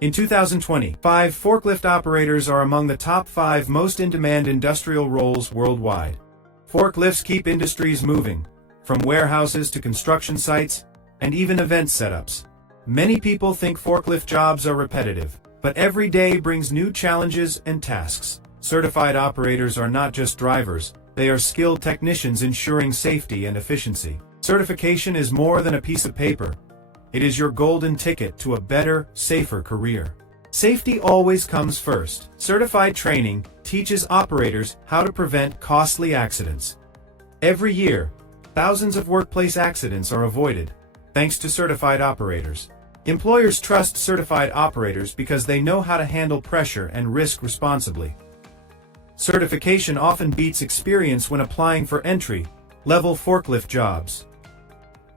In 2025, forklift operators are among the top 5 most in-demand industrial roles worldwide. Forklifts keep industries moving, from warehouses to construction sites, and even event setups. Many people think forklift jobs are repetitive, but every day brings new challenges and tasks. Certified operators are not just drivers, they are skilled technicians ensuring safety and efficiency. Certification is more than a piece of paper. It is your golden ticket to a better, safer career. Safety always comes first. Certified training teaches operators how to prevent costly accidents. Every year, thousands of workplace accidents are avoided, thanks to certified operators. Employers trust certified operators because they know how to handle pressure and risk responsibly. Certification often beats experience when applying for entry-level forklift jobs.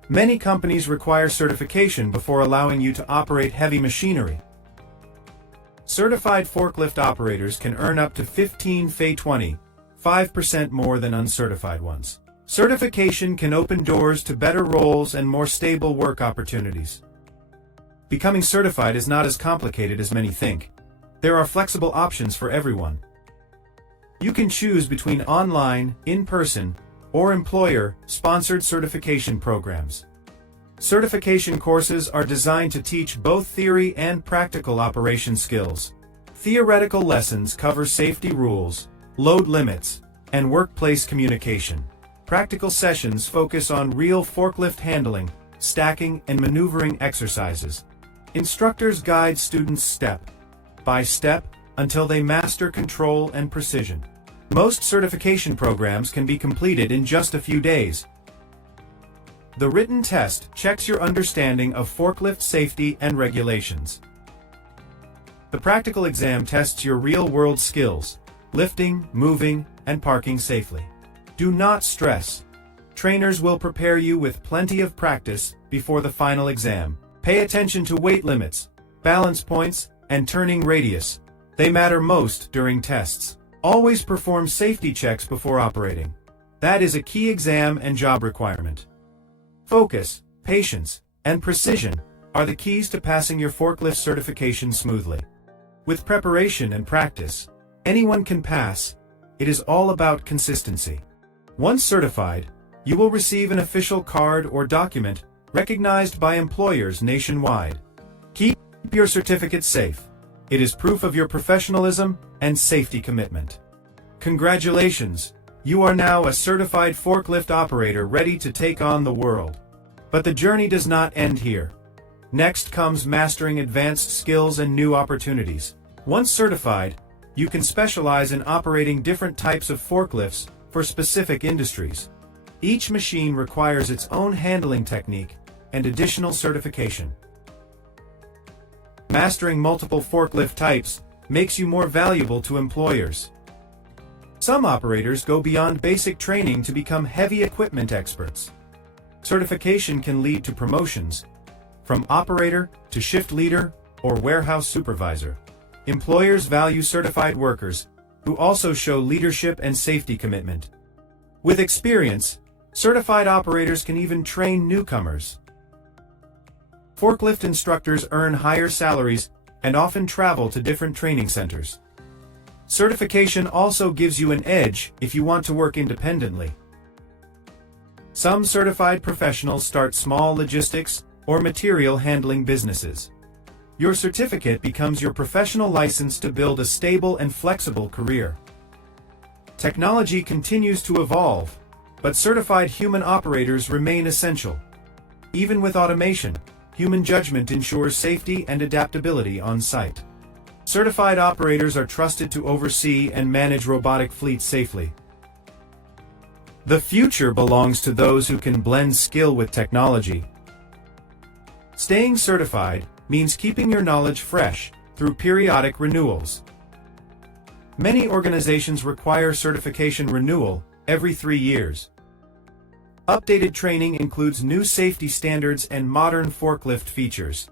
Many companies require certification before allowing you to operate heavy machinery. Certified forklift operators can earn up to 5% more than uncertified ones. Certification can open doors to better roles and more stable work opportunities. Becoming certified is not as complicated as many think. There are flexible options for everyone. You can choose between online, in-person, or employer-sponsored certification programs. Certification courses are designed to teach both theory and practical operation skills. Theoretical lessons cover safety rules, load limits, and workplace communication. Practical sessions focus on real forklift handling, stacking, and maneuvering exercises. Instructors guide students step by step until they master control and precision. Most certification programs can be completed in just a few days. The written test checks your understanding of forklift safety and regulations. The practical exam tests your real-world skills, lifting, moving, and parking safely. Do not stress. Trainers will prepare you with plenty of practice before the final exam. Pay attention to weight limits, balance points, and turning radius. They matter most during tests. Always perform safety checks before operating. That is a key exam and job requirement. Focus, patience, and precision are the keys to passing your forklift certification smoothly. With preparation and practice, anyone can pass. It is all about consistency. Once certified, you will receive an official card or document recognized by employers nationwide. Keep your certificate safe. It is proof of your professionalism and safety commitment. Congratulations! You are now a certified forklift operator ready to take on the world. But the journey does not end here. Next comes mastering advanced skills and new opportunities. Once certified, you can specialize in operating different types of forklifts for specific industries. Each machine requires its own handling technique and additional certification. Mastering multiple forklift types makes you more valuable to employers. Some operators go beyond basic training to become heavy equipment experts. Certification can lead to promotions, from operator to shift leader or warehouse supervisor. Employers value certified workers who also show leadership and safety commitment. With experience, certified operators can even train newcomers. Forklift instructors earn higher salaries and often travel to different training centers. Certification also gives you an edge if you want to work independently. Some certified professionals start small logistics or material handling businesses. Your certificate becomes your professional license to build a stable and flexible career. Technology continues to evolve, but certified human operators remain essential. Even with automation, human judgment ensures safety and adaptability on site. Certified operators are trusted to oversee and manage robotic fleets safely. The future belongs to those who can blend skill with technology. Staying certified means keeping your knowledge fresh through periodic renewals. Many organizations require certification renewal every 3 years. Updated training includes new safety standards and modern forklift features.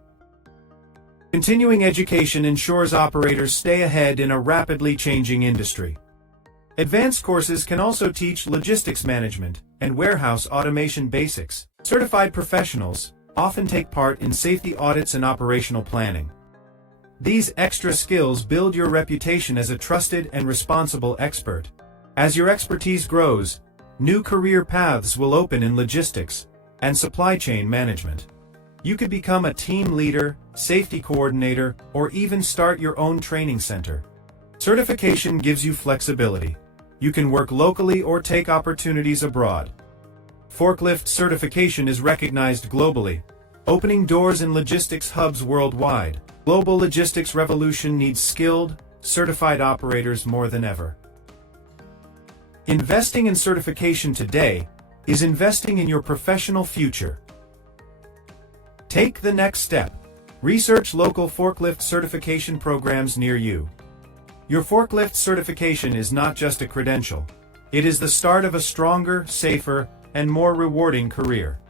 Continuing education ensures operators stay ahead in a rapidly changing industry. Advanced courses can also teach logistics management and warehouse automation basics. Certified professionals often take part in safety audits and operational planning. These extra skills build your reputation as a trusted and responsible expert. As your expertise grows, new career paths will open in logistics and supply chain management. You could become a team leader, safety coordinator, or even start your own training center. Certification gives you flexibility. You can work locally or take opportunities abroad. Forklift certification is recognized globally, opening doors in logistics hubs worldwide. Global logistics revolution needs skilled, certified operators more than ever. Investing in certification today is investing in your professional future. Take the next step. Research local forklift certification programs near you. Your forklift certification is not just a credential. It is the start of a stronger, safer, and more rewarding career.